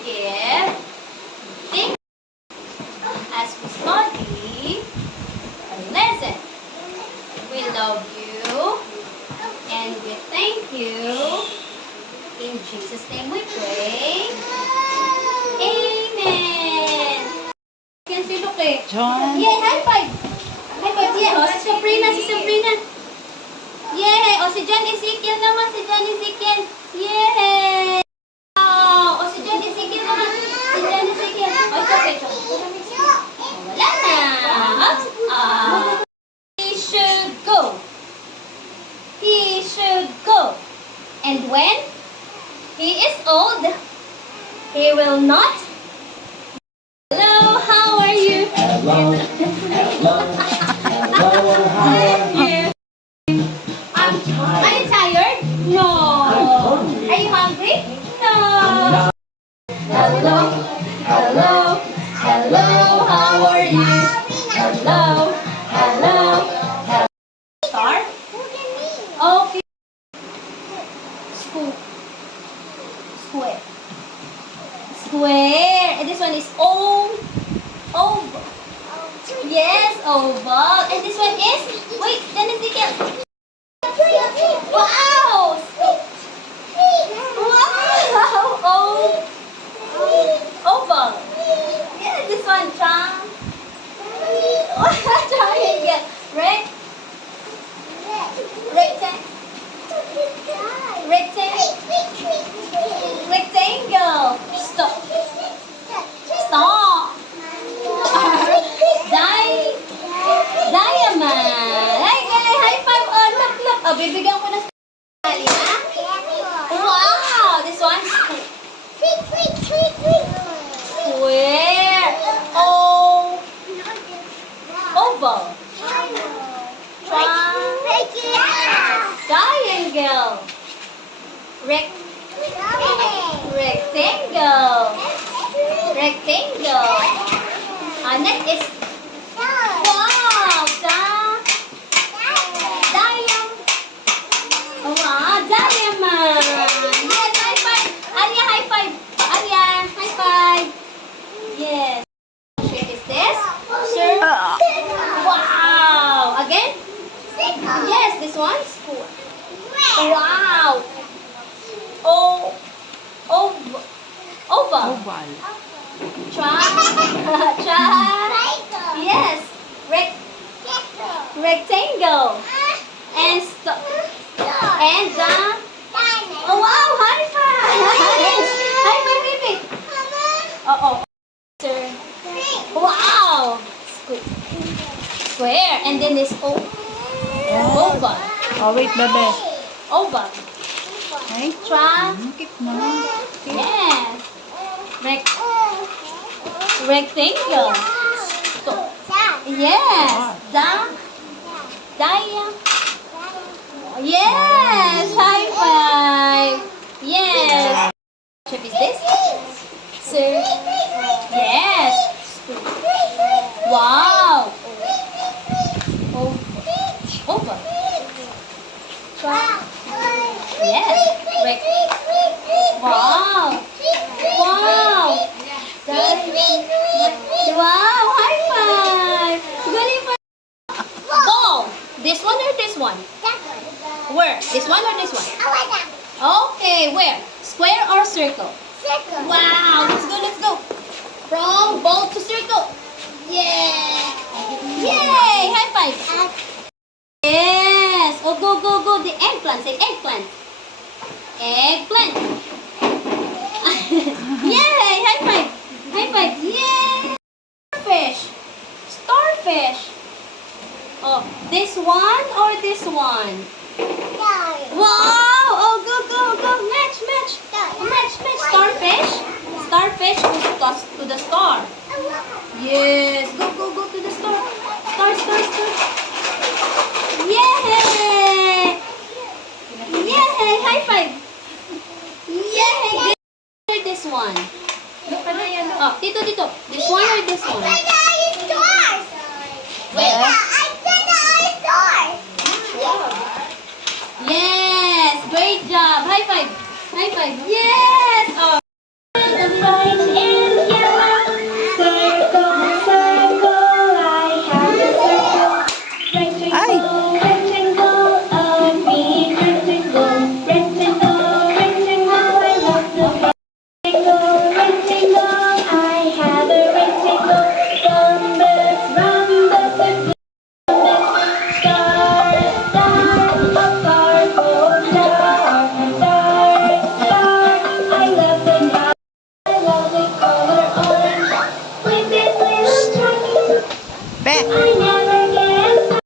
give thanks as we study our lesson. We love you and we thank you. In Jesus' name we pray. Amen. Yan si Luke. John. Yay, high five. High five. Yeah, oh, si Sabrina. Yay. O, si John Ezekiel naman. Yay. Oh, si John Ezekiel naman. Oh, it's okay. Wala na. Oops. He should go. And when he is old, he will not. Hello, how are you? Hello, how are you? Are you tired? No. Are you hungry? No. Hello, how are you? Hello. Start. Okay. Square. And this one is oval. Yes, oval. And this one is, wait, then it's the wow. Wow. Oval. Yeah, this one, triangle. Rectangle. Stop. Diamond. High five. Oh, look. Oh, bibigyan ko na sa tali, ha? Wow. This one. Square. Oval. Triangle. Rectangle. Next is wow. Diamond. Yes, high five. Alia, high five. Yes. Shape is this? Sir. Wow. Again? Yes, this one. Wow. Oval. Yes. Rectangle. And oh wow, high five. High five, baby. Sir. Wow. Square. And then this oval. Oh, wait, bebe. Oval. Ay, bakit naman? Yes. Rectangle. Yes. Yes. High five. Yes. Shape is this? Sir. Yes. Wow. Oval. Yes. Wow. Wow. High five. Galing pa. Ball. This one or this one? Where? This one or this one? Okay, where? Square or circle? Wow. Let's go. From ball to circle. Yeah. Yay. High five. Yes. Oh, go. The eggplant. Say eggplant. Yay. High five. Yay. Starfish. Oh, this one or this one? Wow. Oh, go. Match. Starfish to the star. Yes. Go to the star. Star. Yay. High five. Yay. This one. Oh, dito. This one or this one? Wait. Yes. Great job. High five. Yes. Oh. Be. I never get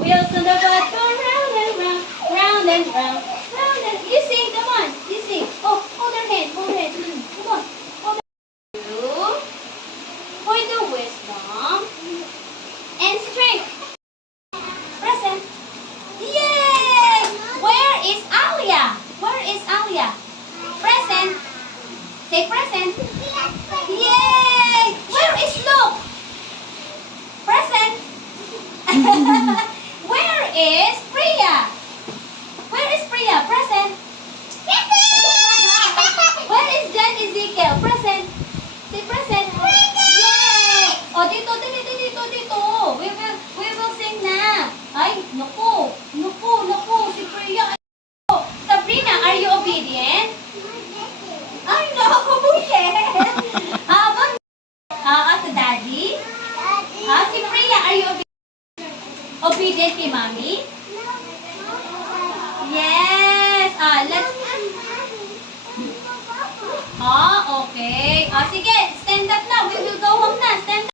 wheels on the bus go round and round, round and round, round and you sing, come on, you sing. Oh, hold her hand, hold her hand. Come on, hold her. Two, for the wisdom and strength. Present. Yay! Where is Alia? Where is Alia? Present. Say present. Yay! Where is Luke? Present. Where is Priya? Where is Priya? Present. Where is John Ezekiel? Present.